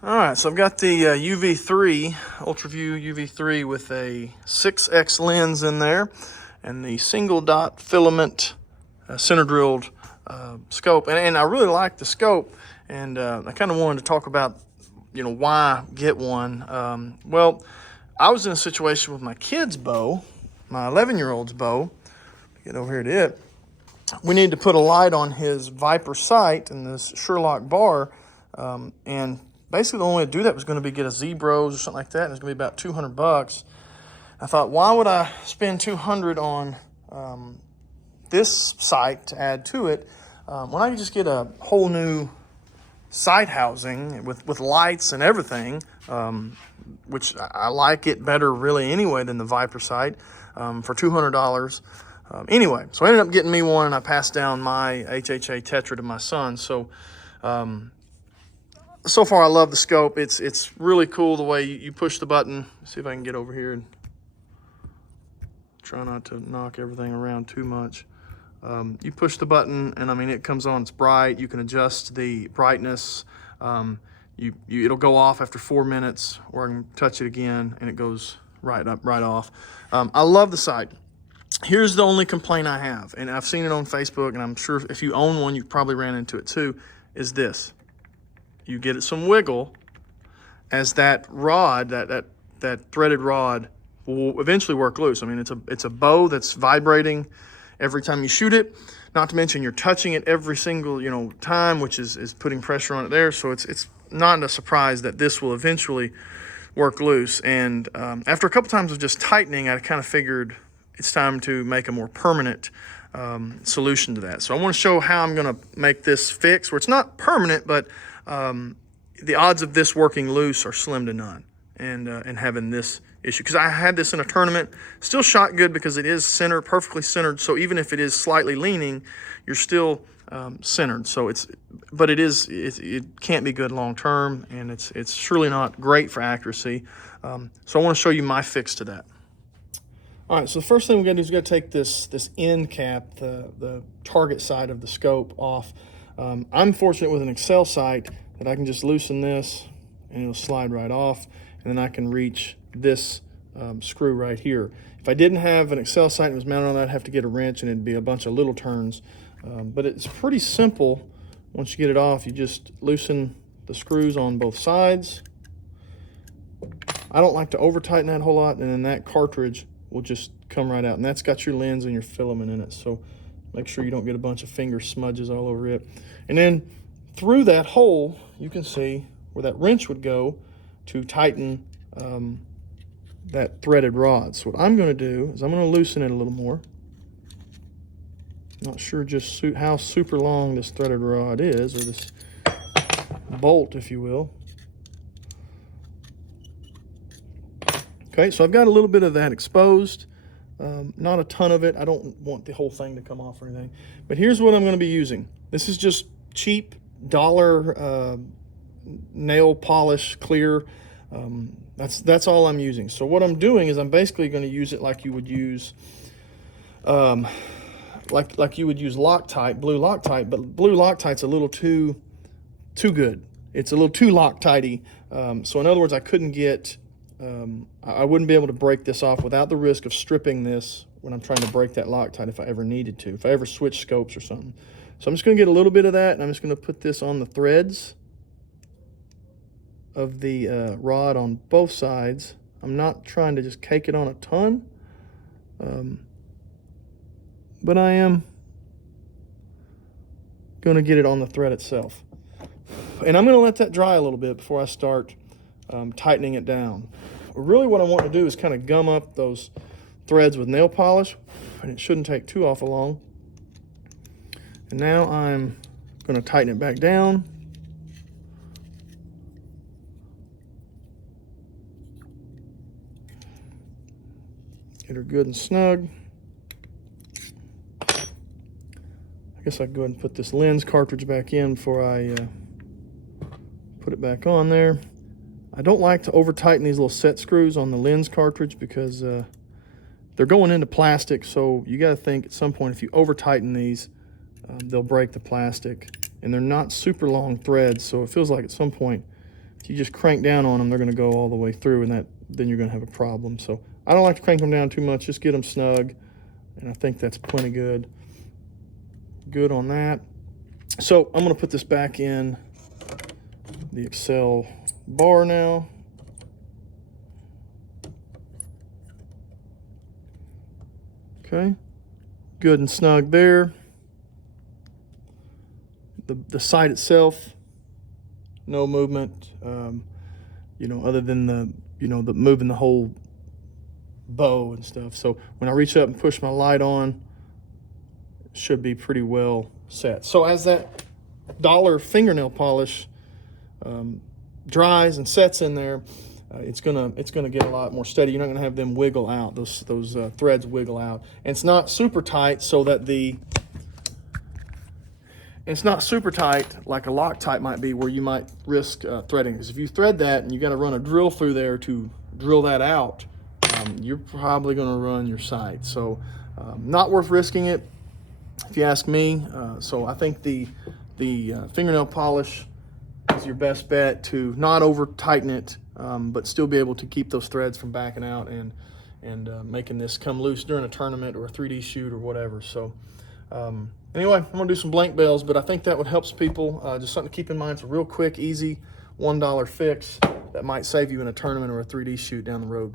All right, so I've got the UV3, UltraView UV3 with a 6X lens in there and the single dot filament center drilled scope. And I really like the scope, and I kind of wanted to talk about, why get one. Well, I was in a situation with my kid's bow, my 11-year-old's bow. Get over here to it. We need to put a light on his Viper sight and this Sherlock bar, and basically the only way to do that was going to be get a Z-Bros or something like that, and it's going to be about $200. I thought, why would I spend $200 on this sight to add to it when I could just get a whole new sight housing with lights and everything, which I like it better really anyway than the Viper sight, for $200. Anyway, so I ended up getting me one, and I passed down my HHA Tetra to my son. So so far I love the scope. It's really cool the way you push the button. Let's see if I can get over here and try not to knock everything around too much. You push the button, and I mean, it comes on, it's bright. You can adjust the brightness. It'll go off after 4 minutes, or I can touch it again and it goes right off. I love the sight. Here's the only complaint I have, and I've seen it on Facebook, and I'm sure if you own one, you've probably ran into it too, is this. You get some wiggle as that rod, that threaded rod will eventually work loose. I mean, it's a bow that's vibrating every time you shoot it. Not to mention you're touching it every single time, which is putting pressure on it there. So it's not a surprise that this will eventually work loose. And after a couple times of just tightening, I kind of figured it's time to make a more permanent solution to that. So I want to show how I'm going to make this fix where it's not permanent, but the odds of this working loose are slim to none, and having this issue, because I had this in a tournament, still shot good because it is centered, perfectly centered. So even if it is slightly leaning, you're still centered. So it can't be good long term, and it's surely not great for accuracy. So I want to show you my fix to that. All right, so the first thing we're gonna do is we're gonna take this end cap, the target side of the scope, off. I'm fortunate with an Excel sight that I can just loosen this and it'll slide right off, and then I can reach this screw right here. If I didn't have an Excel sight and it was mounted on that, I'd have to get a wrench and it'd be a bunch of little turns. But it's pretty simple. Once you get it off, you just loosen the screws on both sides. I don't like to over tighten that a whole lot, and then that cartridge will just come right out, and that's got your lens and your filament in it. So make sure you don't get a bunch of finger smudges all over it. And then through that hole, you can see where that wrench would go to tighten that threaded rod. So what I'm going to do is I'm going to loosen it a little more. Not sure just how super long this threaded rod is, or this bolt, if you will. Okay, so I've got a little bit of that exposed, not a ton of it. I don't want the whole thing to come off or anything. But here's what I'm going to be using. This is just cheap dollar nail polish clear. That's all I'm using. So what I'm doing is I'm basically going to use it like you would use, like you would use Loctite, blue Loctite. But blue Loctite's a little too good. It's a little too Loctitey. So in other words, I couldn't get. I wouldn't be able to break this off without the risk of stripping this when I'm trying to break that Loctite if I ever needed to, if I ever switch scopes or something. So I'm just going to get a little bit of that, and I'm just going to put this on the threads of the rod on both sides. I'm not trying to just cake it on a ton, but I am going to get it on the thread itself. And I'm going to let that dry a little bit before I start tightening it down. Really what I want to do is kind of gum up those threads with nail polish, and it shouldn't take too awful long. And now I'm going to tighten it back down. Get her good and snug. I guess I can go ahead and put this lens cartridge back in before I put it back on there. I don't like to over tighten these little set screws on the lens cartridge because they're going into plastic, so you got to think at some point if you over tighten these, they'll break the plastic. And they're not super long threads, so it feels like at some point if you just crank down on them, they're going to go all the way through, and then you're going to have a problem. So I don't like to crank them down too much, just get them snug, and I think that's plenty good. Good on that. So I'm going to put this back in the Excel bar now. Okay, good and snug there. The sight itself, no movement, you know, other than the moving the whole bow and stuff. So when I reach up and push my light on, it should be pretty well set. So as that dollar fingernail polish dries and sets in there, it's gonna get a lot more steady. You're not gonna have them wiggle out, those threads wiggle out. And it's not super tight, so that it's not super tight like a Loctite might be, where you might risk threading. Because if you thread that and you got to run a drill through there to drill that out, you're probably going to ruin your sight. So not worth risking it, if you ask me. So I think the fingernail polish is your best bet to not over tighten it, but still be able to keep those threads from backing out and making this come loose during a tournament or a 3D shoot or whatever. So anyway, I'm gonna do some blank bells, but I think that would help people. Just something to keep in mind. It's a real quick, easy $1 fix that might save you in a tournament or a 3D shoot down the road.